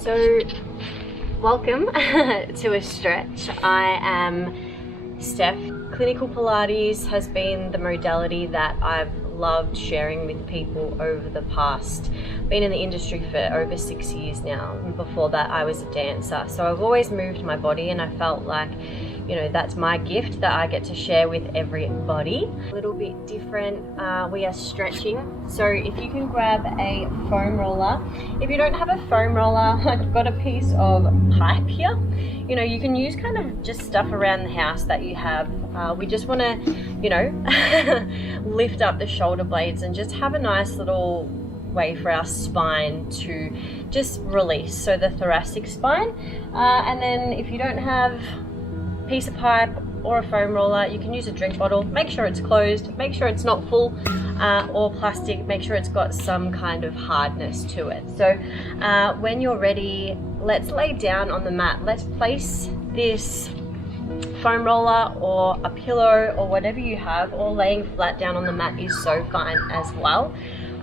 So, welcome to a stretch. I am Steph. Clinical Pilates has been the modality that I've loved sharing with people over the past. Been in the industry for over 6 years now, and before that I was a dancer. So I've always moved my body, and I felt like, you know, that's my gift that I get to share with everybody. A little bit different, we are stretching. So if you can grab a foam roller. If you don't have a foam roller, I've got a piece of pipe here. You know, you can use kind of just stuff around the house that you have. We just want to, you know, lift up the shoulder blades and just have a nice little way for our spine to just release. So the thoracic spine. And then if you don't have piece of pipe or a foam roller, you can use a drink bottle. Make sure it's closed, make sure it's not full, or plastic. Make sure it's got some kind of hardness to it. So when you're ready, let's lay down on the mat. Let's place this foam roller or a pillow or whatever you have, or laying flat down on the mat is so fine as well.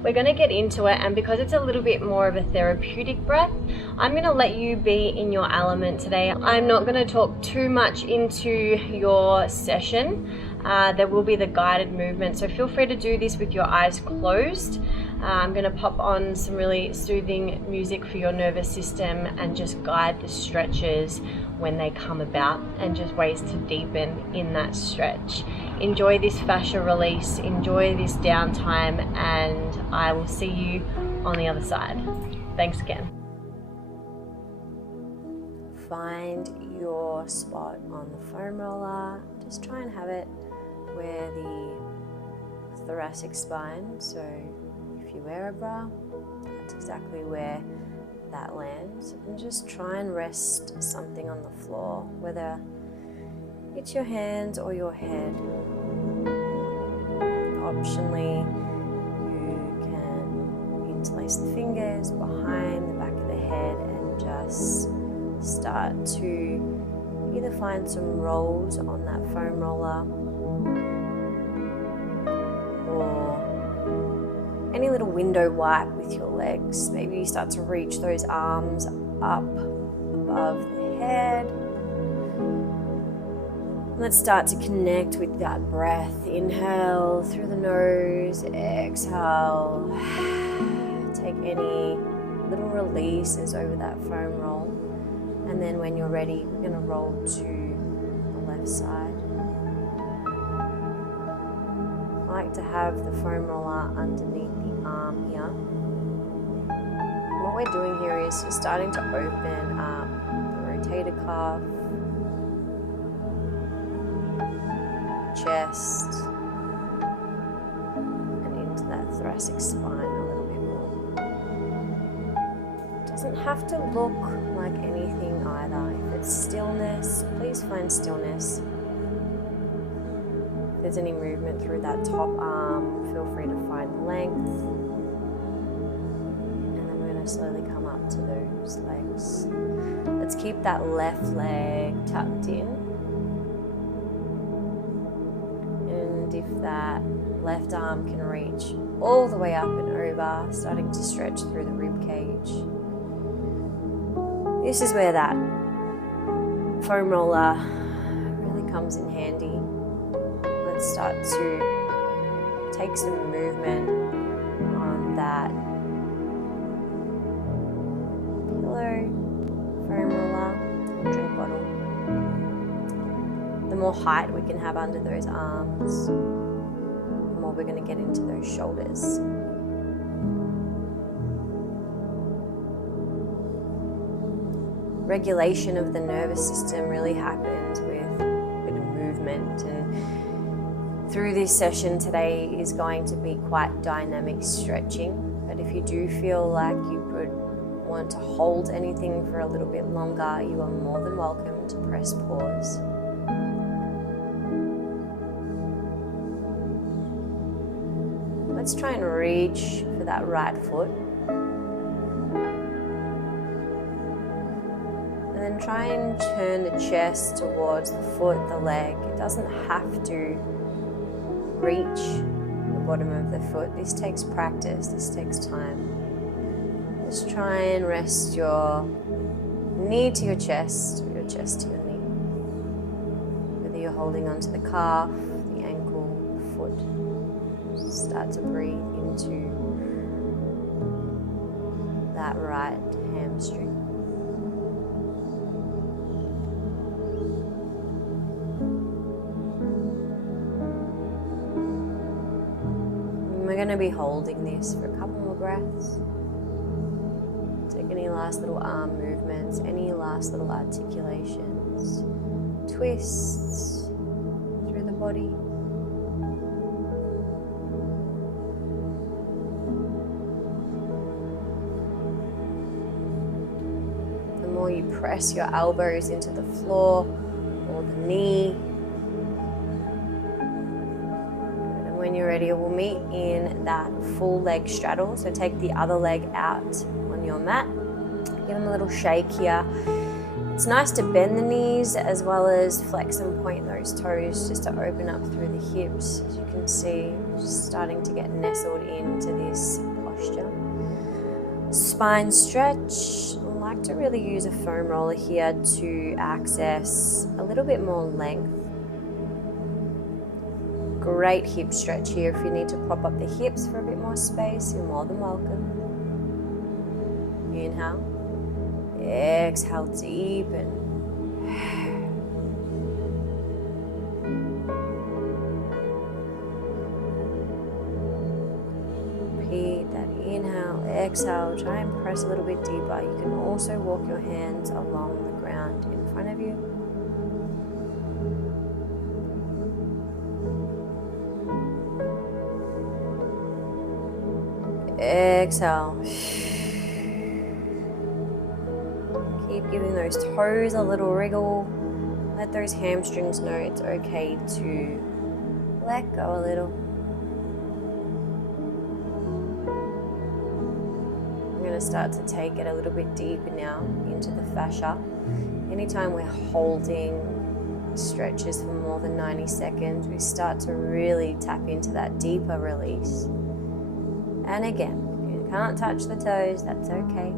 We're going to get into it, and because it's a little bit more of a therapeutic breath, I'm going to let you be in your element today. I'm not going to talk too much into your session. There will be the guided movement, so feel free to do this with your eyes closed. I'm going to pop on some really soothing music for your nervous system and just guide the stretches when they come about, and just ways to deepen in that stretch. Enjoy this fascia release, enjoy this downtime, and I will see you on the other side. Thanks again. Find your spot on the foam roller. Just try and have it where the thoracic spine, so if you wear a bra, that's exactly where that lands. And just try and rest something on the floor, whether it's your hands or your head. Optionally, you can interlace the fingers behind the back of the head and just start to either find some rolls on that foam roller, or any little window wipe with your legs. Maybe you start to reach those arms up above the head. Let's start to connect with that breath. Inhale through the nose, exhale. Take any little releases over that foam roll. And then when you're ready, we're going to roll to the left side. I like to have the foam roller underneath the arm here. And what we're doing here is just starting to open up the rotator cuff, chest, and into that thoracic spine a little bit more. It doesn't have to look like anything either. If it's stillness, please find stillness. If there's any movement through that top arm, feel free to find length. And then we're going to slowly come up to those legs. Let's keep that left leg tucked in. And if that left arm can reach all the way up and over, starting to stretch through the rib cage. This is where that foam roller really comes in handy. Let's start to take some movement on that pillow, foam roller, or drink bottle. The more height we can have under those arms, the more we're going to get into those shoulders. Regulation of the nervous system really happens with a bit of movement, and through this session today is going to be quite dynamic stretching. But if you do feel like you would want to hold anything for a little bit longer, you are more than welcome to press pause. Let's try and reach for that right foot. And then try and turn the chest towards the foot, the leg. It doesn't have to reach the bottom of the foot. This takes practice, this takes time. Just try and rest your knee to your chest, or your chest to your knee. Whether you're holding onto the calf, the ankle, foot. Just start to breathe into that right hamstring. And we're going to be holding this for a couple more breaths. Take any last little arm movements, any last little articulations, twists through the body. The more you press your elbows into the floor or the knee, and when you're ready, we'll meet in that full leg straddle. So take the other leg out on your mat. Give them a little shake here. It's nice to bend the knees as well as flex and point those toes just to open up through the hips. As you can see, just starting to get nestled into this posture. Spine stretch. I like to really use a foam roller here to access a little bit more length. Great hip stretch here. If you need to prop up the hips for a bit more space, you're more than welcome. Inhale. Exhale, deepen. Repeat that inhale, exhale. Try and press a little bit deeper. You can also walk your hands along the ground in front of you. Exhale. Keep giving those toes a little wriggle. Let those hamstrings know it's okay to let go a little. I'm going to start to take it a little bit deeper now into the fascia. Anytime we're holding stretches for more than 90 seconds, we start to really tap into that deeper release. And again, if you can't touch the toes, that's okay.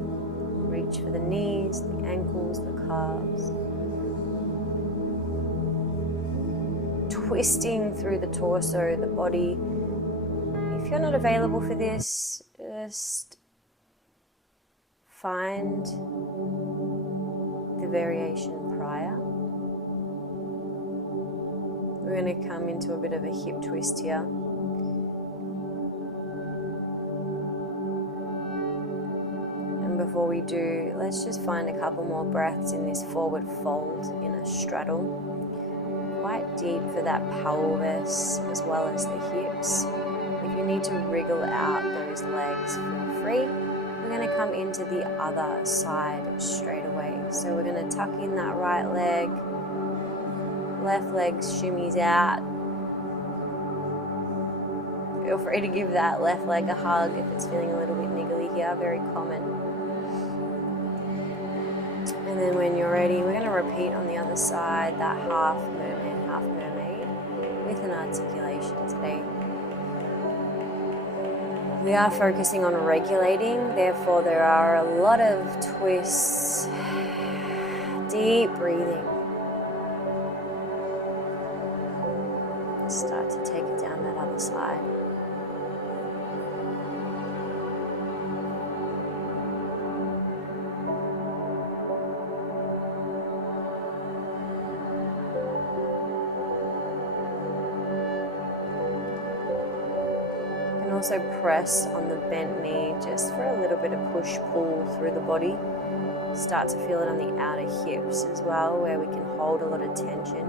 Reach for the knees, the ankles, the calves. Twisting through the torso, the body. If you're not available for this, just find the variation prior. We're going to come into a bit of a hip twist here. Before we do, let's just find a couple more breaths in this forward fold in a straddle. Quite deep for that pelvis as well as the hips. If you need to wriggle out those legs, feel free. We're going to come into the other side straight away. So we're going to tuck in that right leg. Left leg shimmies out. Feel free to give that left leg a hug if it's feeling a little bit niggly here, very common. And then when you're ready, we're going to repeat on the other side that half merman, half mermaid with an articulation today. We are focusing on regulating, therefore there are a lot of twists, deep breathing. Start to take it down that other side. Also press on the bent knee just for a little bit of push-pull through the body. Start to feel it on the outer hips as well, where we can hold a lot of tension.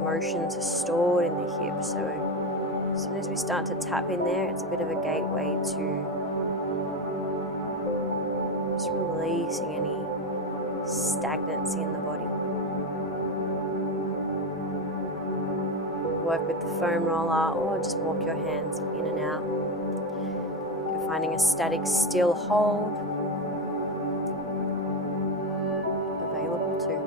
Emotions are stored in the hips, so as soon as we start to tap in there, it's a bit of a gateway to just releasing any stagnancy in the body. Work with the foam roller or just walk your hands in and out. If you're finding a static still hold, available too.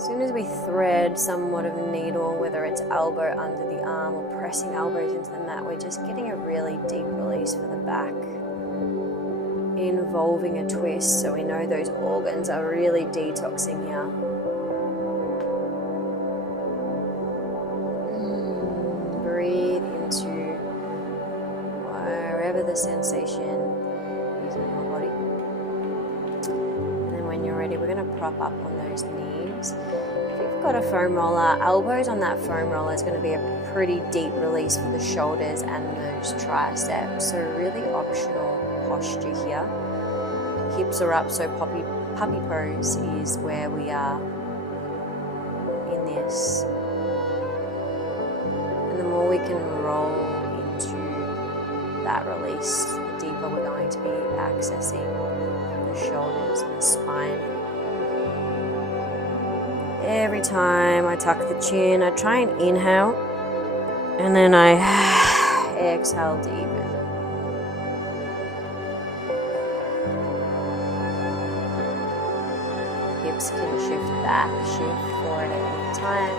As soon as we thread somewhat of a needle, whether it's elbow under the arm or pressing elbows into the mat, we're just getting a really deep release for the back, involving a twist so we know those organs are really detoxing here. Breathe into wherever the sensation is in your body. And then when you're ready, we're going to prop up on those knees. If you've got a foam roller, elbows on that foam roller is going to be a pretty deep release for the shoulders and those triceps. So really optional posture here. Hips are up, so puppy pose is where we are in this. And the more we can roll into that release, the deeper we're going to be accessing the shoulders and the spine. Every time I tuck the chin, I try and inhale, and then I exhale deep. Hips can shift back, shift forward at any time.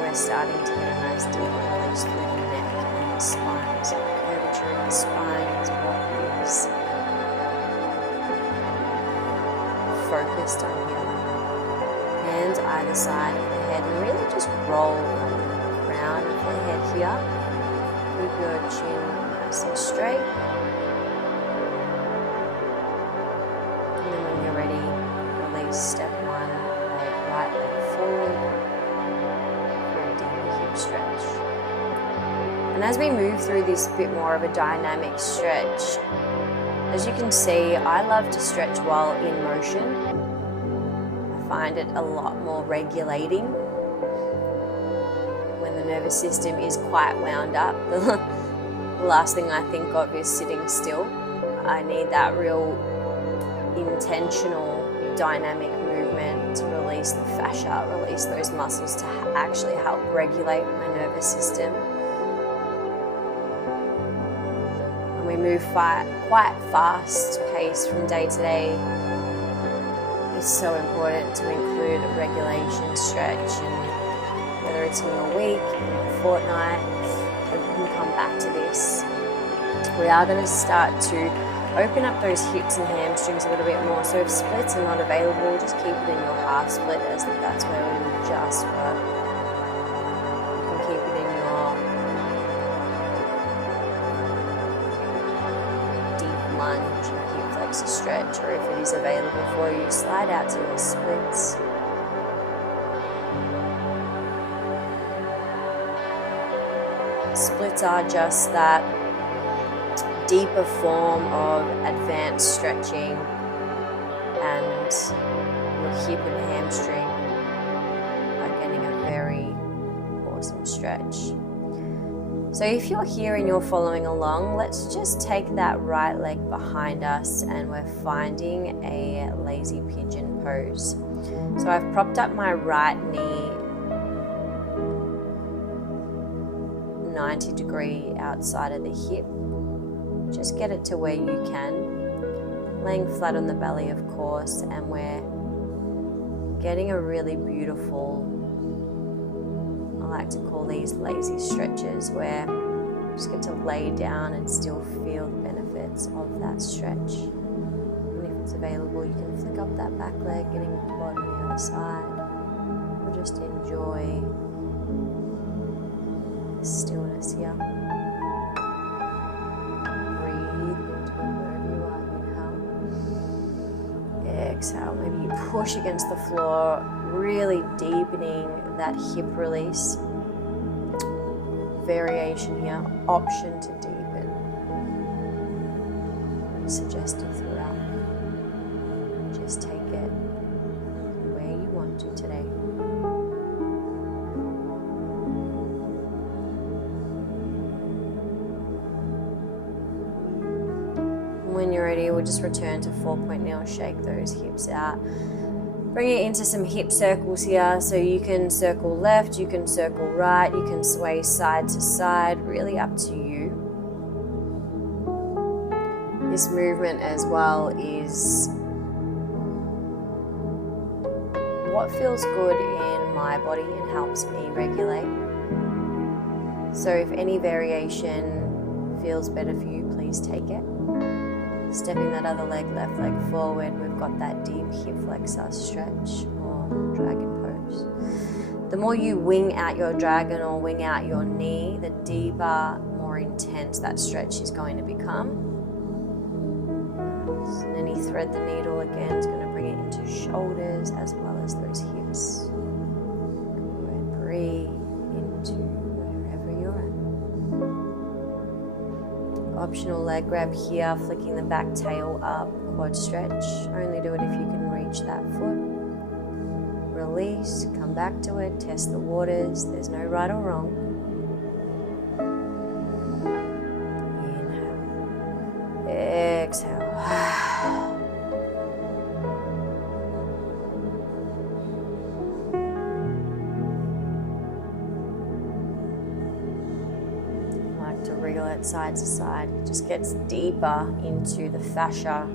We're starting to get a nice deep release through the neck and the spine. So the curvature in the spine is what is focused on here. Hands either side of the head, and really just roll on the crown of the head here. Keep your chin nice and straight. And then when you're ready, release step one, right leg forward. Stretch. And as we move through this bit more of a dynamic stretch, as you can see, I love to stretch while in motion. I find it a lot more regulating when the nervous system is quite wound up. The last thing I think of is sitting still. I need that real intentional dynamic movement to release the fascia, release those muscles to actually help regulate my nervous system. And we move quite fast paced from day to day. It's so important to include a regulation stretch, and whether it's in your week, in your fortnight, and we can come back to this. We are going to start to open up those hips and hamstrings a little bit more. So if splits are not available, just keep it in your half split, as that's where we will just work. You can keep it in your deep lunge and hip flexor stretch, or if it is available for you, slide out to your splits. Splits are just that deeper form of advanced stretching, and your hip and hamstring are getting a very awesome stretch. So if you're here and you're following along, let's just take that right leg behind us, and we're finding a lazy pigeon pose. So I've propped up my right knee 90 degree outside of the hip. Just get it to where you can, laying flat on the belly, of course, and we're getting a really beautiful, I like to call these lazy stretches, where you just get to lay down and still feel the benefits of that stretch. And if it's available, you can flick up that back leg, getting the quad on the other side, or just enjoy the stillness here. Exhale, maybe you push against the floor, really deepening that hip release. Variation here, option to deepen. Suggested throughout. Just take it where you want to today. When you're ready, we'll just return to 4-point nail, shake those hips out. Bring it into some hip circles here. So you can circle left, you can circle right, you can sway side to side, really up to you. This movement as well is what feels good in my body and helps me regulate. So if any variation feels better for you, please take it. Stepping that other leg, left leg forward, we've got that deep hip flexor stretch or dragon pose. The more you wing out your dragon or wing out your knee, the deeper, more intense that stretch is going to become. And then you thread the needle again, it's going to bring it into shoulders as well as those hips. Good. Breathe into wherever you're at. Optional leg grab here, flicking the back tail up, quad stretch. Only do it if you can reach that foot. Release, come back to it, test the waters. There's no right or wrong. Inhale. Exhale. Wriggle it side to side. It just gets deeper into the fascia,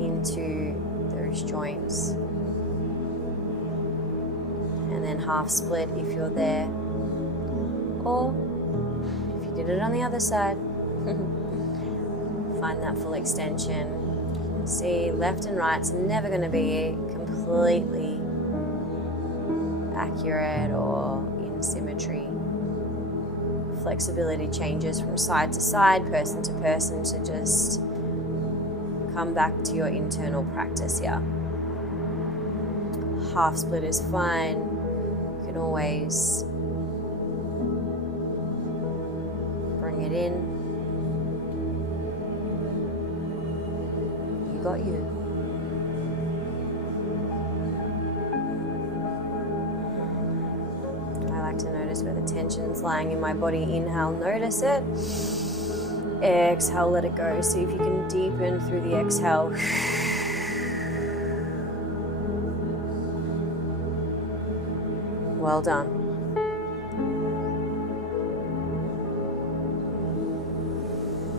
into those joints. And then half split if you're there. Or if you did it on the other side, find that full extension. You can see left and right's never going to be completely accurate or in symmetry. Flexibility changes from side to side, person to person, so just come back to your internal practice here. Half split is fine. You can always bring it in. You got you. To notice where the tension's lying in my body. Inhale, notice it. Exhale, let it go. See if you can deepen through the exhale. Well done.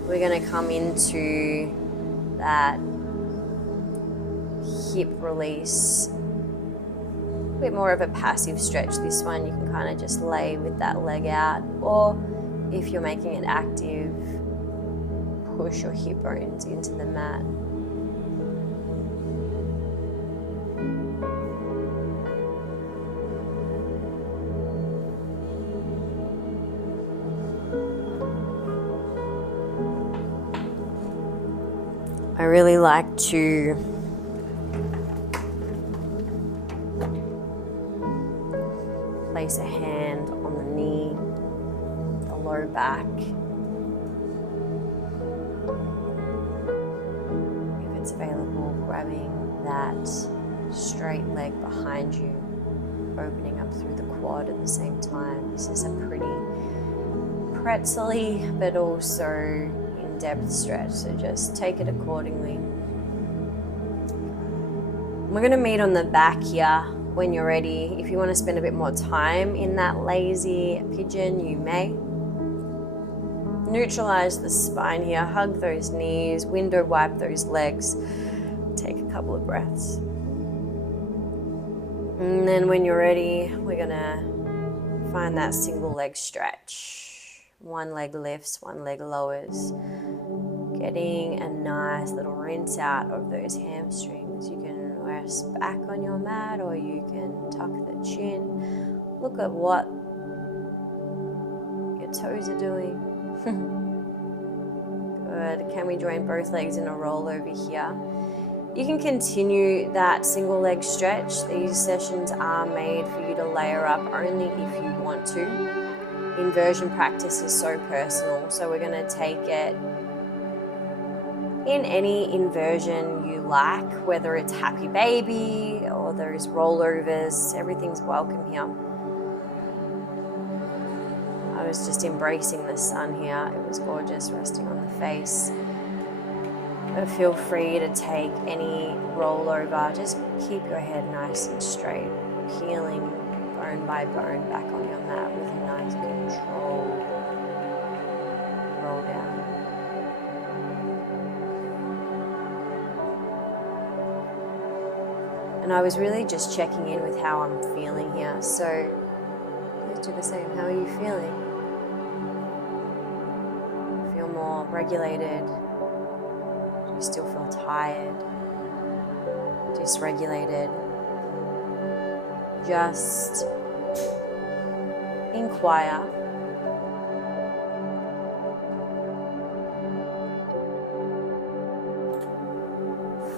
We're going to come into that hip release. A bit more of a passive stretch. This one you can kind of just lay with that leg out, or if you're making it active, push your hip bones into the mat. I really like to place a hand on the knee, the low back. If it's available, grabbing that straight leg behind you, opening up through the quad at the same time. This is a pretty pretzel-y but also in-depth stretch, so just take it accordingly. We're going to meet on the back here. When you're ready, if you want to spend a bit more time in that lazy pigeon, you may. Neutralize the spine here, hug those knees, window wipe those legs. Take a couple of breaths. And then when you're ready, we're gonna find that single leg stretch. One leg lifts, one leg lowers. Getting a nice little rinse out of those hamstrings. You can rest back on your mat or you can tuck the chin. Look at what your toes are doing. Good. Can we join both legs in a roll over here? You can continue that single leg stretch. These sessions are made for you to layer up only if you want to. Inversion practice is so personal, so we're going to take it in any inversion you like, whether it's happy baby or those rollovers, everything's welcome here. I was just embracing the sun here. It was gorgeous, resting on the face. But feel free to take any rollover. Just keep your head nice and straight, peeling bone by bone back on your mat with a nice controlled roll down. And And I was really just checking in with how I'm feeling here. So let's do the same. How are you feeling? Feel more regulated? Do you still feel tired? Dysregulated? Just inquire.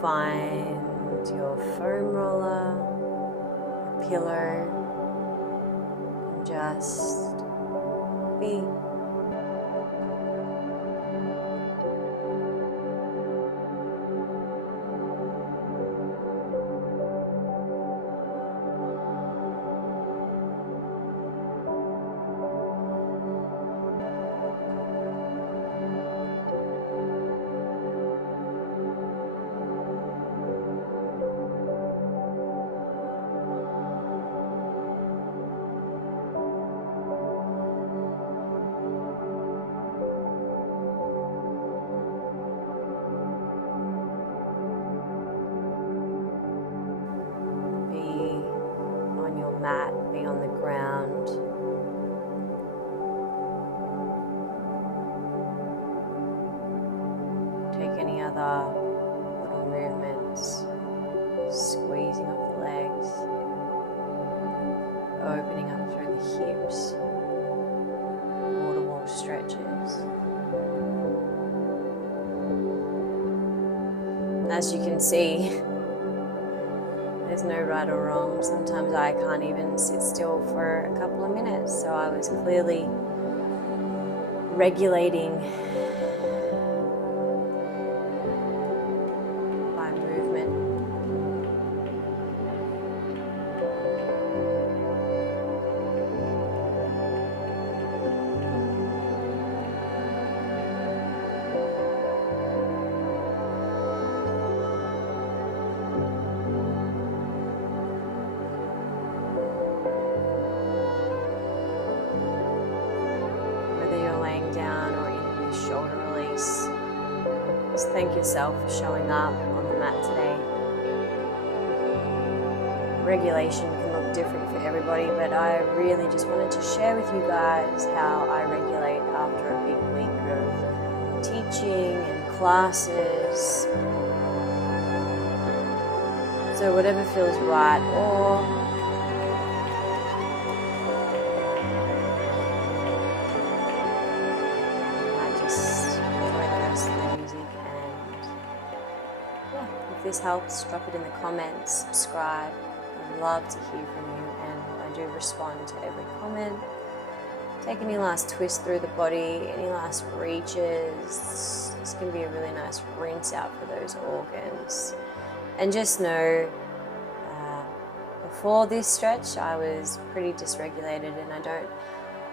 Find your foam roller, a pillow, and just be. Mat, be on the ground. Take any other little movements, squeezing of the legs, opening up through the hips, audible stretches. And as you can see, there's no right or wrong. Sometimes I can't even sit still for a couple of minutes. So I was clearly regulating by movement. Down or in the shoulder release. Just thank yourself for showing up on the mat today. Regulation can look different for everybody, but I really just wanted to share with you guys how I regulate after a big week of teaching and classes. So whatever feels right, or if this helps, drop it in the comments, subscribe. I'd love to hear from you, and I do respond to every comment. Take any last twist through the body, any last reaches. This can be a really nice rinse out for those organs. And just know, before this stretch, I was pretty dysregulated, and I don't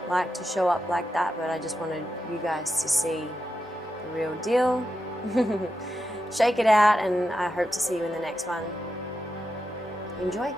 like to show up like that, but I just wanted you guys to see the real deal. Shake it out, and I hope to see you in the next one. Enjoy.